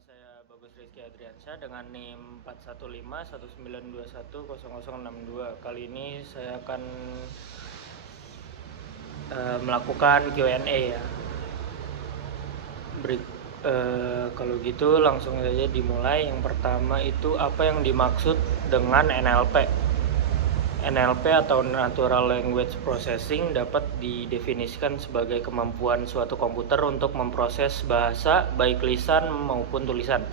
saya Bagus Rizky Adriansyah dengan NIM 41519210062. Kali ini saya akan melakukan Q&A ya. Kalau gitu langsung saja dimulai. Yang pertama itu apa yang dimaksud dengan NLP? NLP atau Natural Language Processing dapat didefinisikan sebagai kemampuan suatu komputer untuk memproses bahasa baik lisan maupun tulisan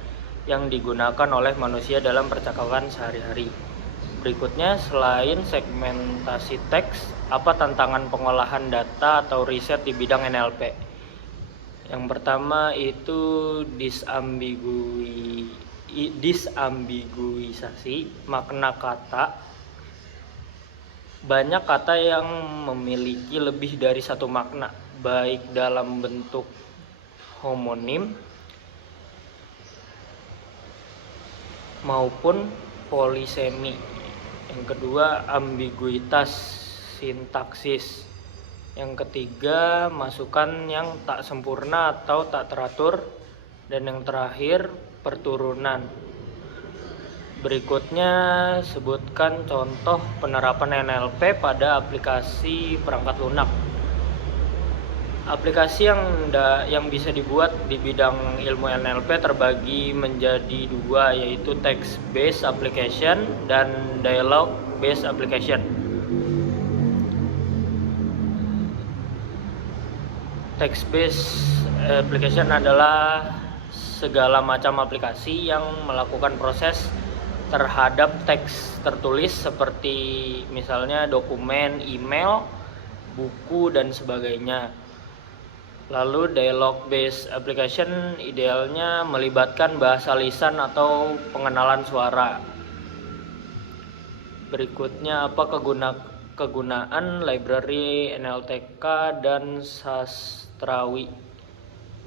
yang digunakan oleh manusia dalam percakapan sehari-hari. Berikutnya, selain segmentasi teks, apa tantangan pengolahan data atau riset di bidang NLP? Yang pertama itu disambiguisasi makna kata. Banyak kata yang memiliki lebih dari satu makna, baik dalam bentuk homonim maupun polisemi. Yang kedua, ambiguitas sintaksis. Yang ketiga, masukan yang tak sempurna atau tak teratur. Dan yang terakhir, perturunan. Berikutnya, sebutkan contoh penerapan NLP pada aplikasi perangkat lunak. Aplikasi yang bisa dibuat di bidang ilmu NLP terbagi menjadi dua, yaitu text-based application dan dialogue-based application. Text-based application adalah segala macam aplikasi yang melakukan proses terhadap teks tertulis seperti misalnya dokumen, email, buku, dan sebagainya. Lalu dialogue based application idealnya melibatkan bahasa lisan atau pengenalan suara. Berikutnya, apa kegunaan library NLTK dan Sastrawi?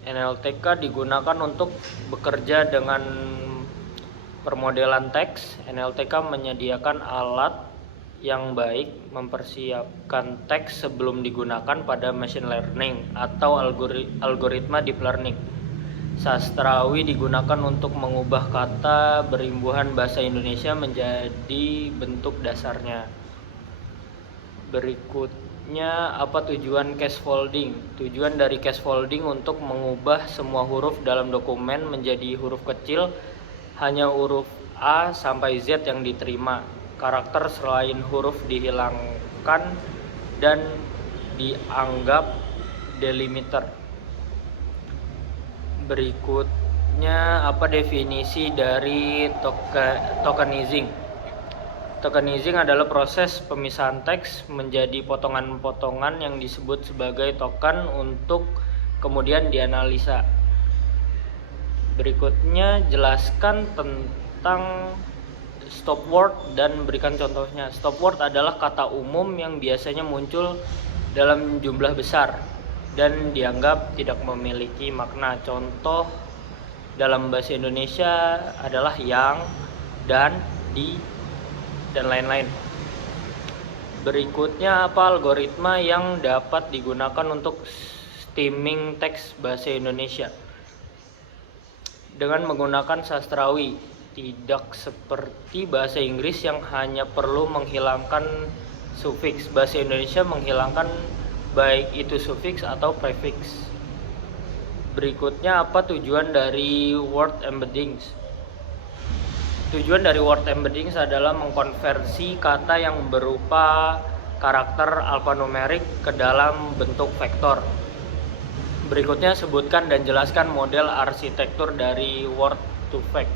NLTK digunakan untuk bekerja dengan permodelan teks. NLTK menyediakan alat yang baik mempersiapkan teks sebelum digunakan pada machine learning atau algoritma deep learning. Sastrawi digunakan untuk mengubah kata berimbuhan bahasa Indonesia menjadi bentuk dasarnya. Berikutnya, apa tujuan casefolding? Tujuan dari casefolding untuk mengubah semua huruf dalam dokumen menjadi huruf kecil. Hanya huruf A sampai Z yang diterima. Karakter selain huruf dihilangkan dan dianggap delimiter. Berikutnya, apa definisi dari tokenizing? Tokenizing adalah proses pemisahan teks menjadi potongan-potongan yang disebut sebagai token untuk kemudian dianalisa. Berikutnya, jelaskan tentang stop word dan berikan contohnya. Stop word adalah kata umum yang biasanya muncul dalam jumlah besar dan dianggap tidak memiliki makna. Contoh dalam bahasa Indonesia adalah yang, dan, di, dan lain-lain. Berikutnya, apa algoritma yang dapat digunakan untuk stemming teks bahasa Indonesia? Dengan menggunakan sastrawi, tidak seperti bahasa Inggris yang hanya perlu menghilangkan sufiks. Bahasa Indonesia menghilangkan baik itu sufiks atau prefix. Berikutnya, apa tujuan dari word embeddings? Tujuan dari word embeddings adalah mengkonversi kata yang berupa karakter alfanumerik ke dalam bentuk vektor. Berikutnya, sebutkan dan jelaskan model arsitektur dari word to vec.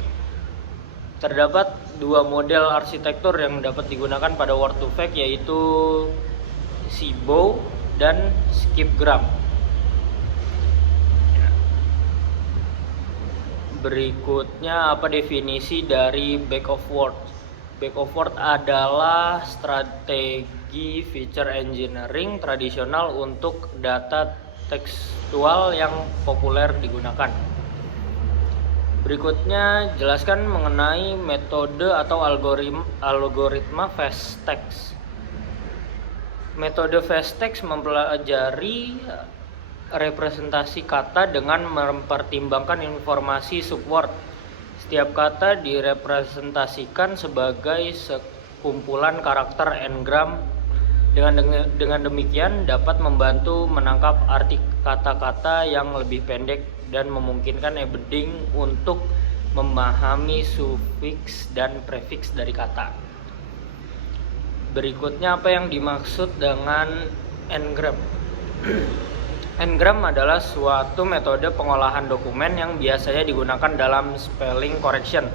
Terdapat dua model arsitektur yang dapat digunakan pada word to vec, yaitu SIBO dan skipgram. Berikutnya, apa definisi dari back of word? Back of word adalah strategi feature engineering tradisional untuk data tekstual yang populer digunakan. Berikutnya, jelaskan mengenai metode atau algoritma fast text. Metode fast text mempelajari representasi kata dengan mempertimbangkan informasi subword. Setiap kata direpresentasikan sebagai sekumpulan karakter n-gram. Dengan demikian dapat membantu menangkap arti kata-kata yang lebih pendek dan memungkinkan embedding untuk memahami sufiks dan prefiks dari kata. Berikutnya, apa yang dimaksud dengan n-gram? N-gram adalah suatu metode pengolahan dokumen yang biasanya digunakan dalam spelling correction,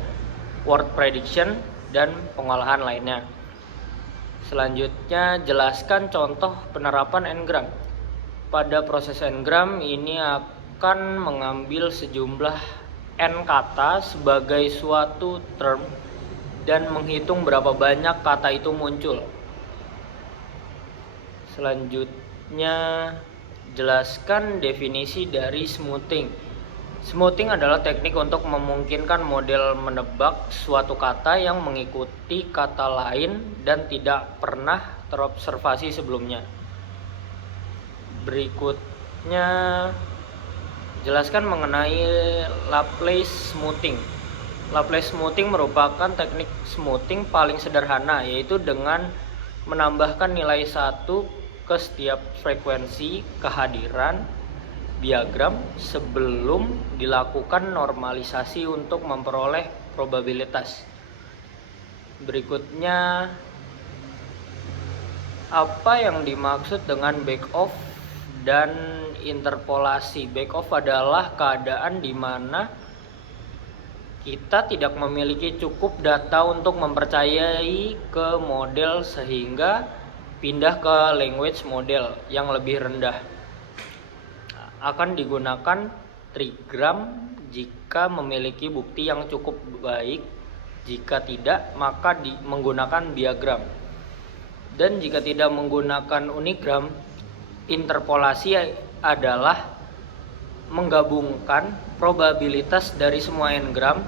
word prediction, dan pengolahan lainnya. Selanjutnya, jelaskan contoh penerapan n-gram. Pada proses n-gram ini akan mengambil sejumlah n kata sebagai suatu term dan menghitung berapa banyak kata itu muncul. Selanjutnya, jelaskan definisi dari smoothing. Smoothing adalah teknik untuk memungkinkan model menebak suatu kata yang mengikuti kata lain dan tidak pernah terobservasi sebelumnya. Berikutnya, jelaskan mengenai Laplace smoothing. Laplace smoothing merupakan teknik smoothing paling sederhana, yaitu dengan menambahkan nilai 1 ke setiap frekuensi kehadiran diagram sebelum dilakukan normalisasi untuk memperoleh probabilitas. Berikutnya, apa yang dimaksud dengan backoff dan interpolasi? Backoff adalah keadaan di mana kita tidak memiliki cukup data untuk mempercayai ke model sehingga pindah ke language model yang lebih rendah. Akan digunakan trigram jika memiliki bukti yang cukup baik. Jika tidak, maka menggunakan diagram. Dan jika tidak menggunakan unigram, interpolasi adalah menggabungkan probabilitas dari semua n-gram,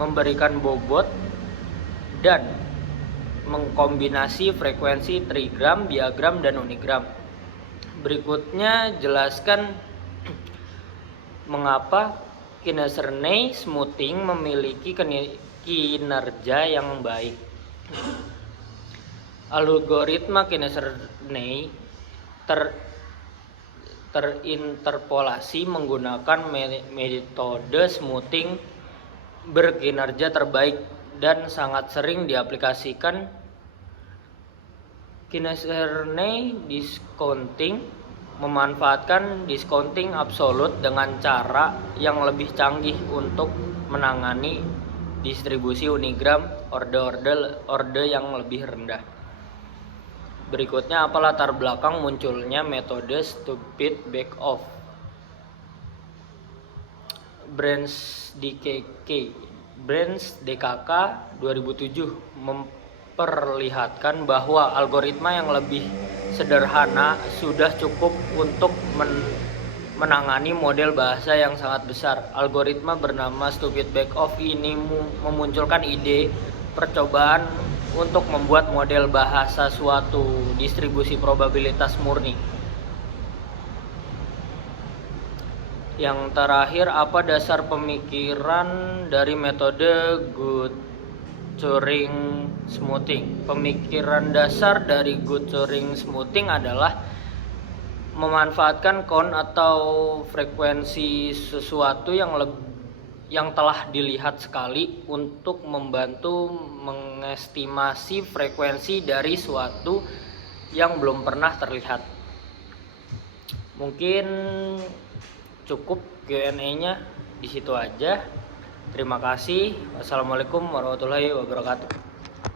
memberikan bobot, dan mengkombinasi frekuensi trigram, diagram, dan unigram. Berikutnya, jelaskan mengapa Kine-Sherney smoothing memiliki kinerja yang baik. Algoritma Kine-Sherney terinterpolasi menggunakan metode smoothing berkinerja terbaik dan sangat sering diaplikasikan. Kine-Sherney discounting memanfaatkan discounting absolut dengan cara yang lebih canggih untuk menangani distribusi unigram orde yang lebih rendah. Berikutnya, apa latar belakang munculnya metode stupid backoff? Branch DKK 2007 memperlihatkan bahwa algoritma yang lebih sederhana sudah cukup untuk menangani model bahasa yang sangat besar. Algoritma bernama stupid backoff ini memunculkan ide percobaan untuk membuat model bahasa suatu distribusi probabilitas murni. Yang terakhir, apa dasar pemikiran dari metode Good-Turing smoothing? Pemikiran dasar dari Good-Turing smoothing adalah memanfaatkan count atau frekuensi sesuatu yang telah dilihat sekali untuk membantu mengestimasi frekuensi dari suatu yang belum pernah terlihat. Mungkin cukup Q&A-nya di situ aja. Terima kasih. Wassalamualaikum warahmatullahi wabarakatuh.